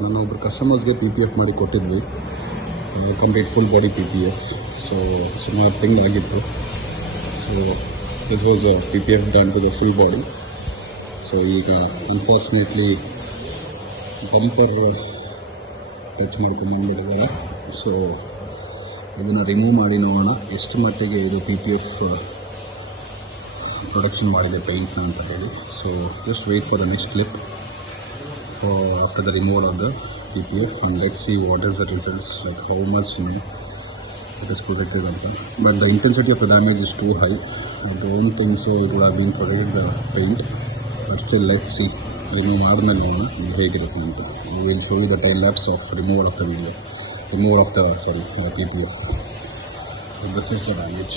ನನ್ನ ಒಬ್ಬರು ಕಸ್ಟಮರ್ಸ್ಗೆ PPF ಮಾಡಿ ಕೊಟ್ಟಿದ್ವಿ, complete full body PPF. So ಸುಮಾರು ತಿಂಗಳಾಗಿತ್ತು. So this was PPF done to the full body. So ಈಗ ಅನ್ಫಾರ್ಚುನೇಟ್ಲಿ ಬಂಪರ್ ಟಚ್ ಮಾಡ್ಕೊಂಡ್ಬಂದ್ಬಿಟ್ಟಿದ್ದಾರೆ. ಸೊ ಇದನ್ನು ರಿಮೂವ್ ಮಾಡಿ ನೋಡೋಣ ಎಷ್ಟು ಮಟ್ಟಿಗೆ ಇದು PPF ಪ್ರೊಡಕ್ಷನ್ ಮಾಡಿದೆ ಪೇಂಟ್ನ ಅಂತ ಹೇಳಿ. So just wait for the next clip after the removal of the PPF and let's see what is the results, like how much it is protected ಅಂತ. But the intensity of the damage is too high. I don't think so it would have been protected the paint, but still let's see. Remove ಆದಮೇಲೆ ನೋಡೋಣ ಹೇಗಿರುತ್ತೆ ಅಂತ. We will show you the time lapse of removal of the PPF. So this is the damage.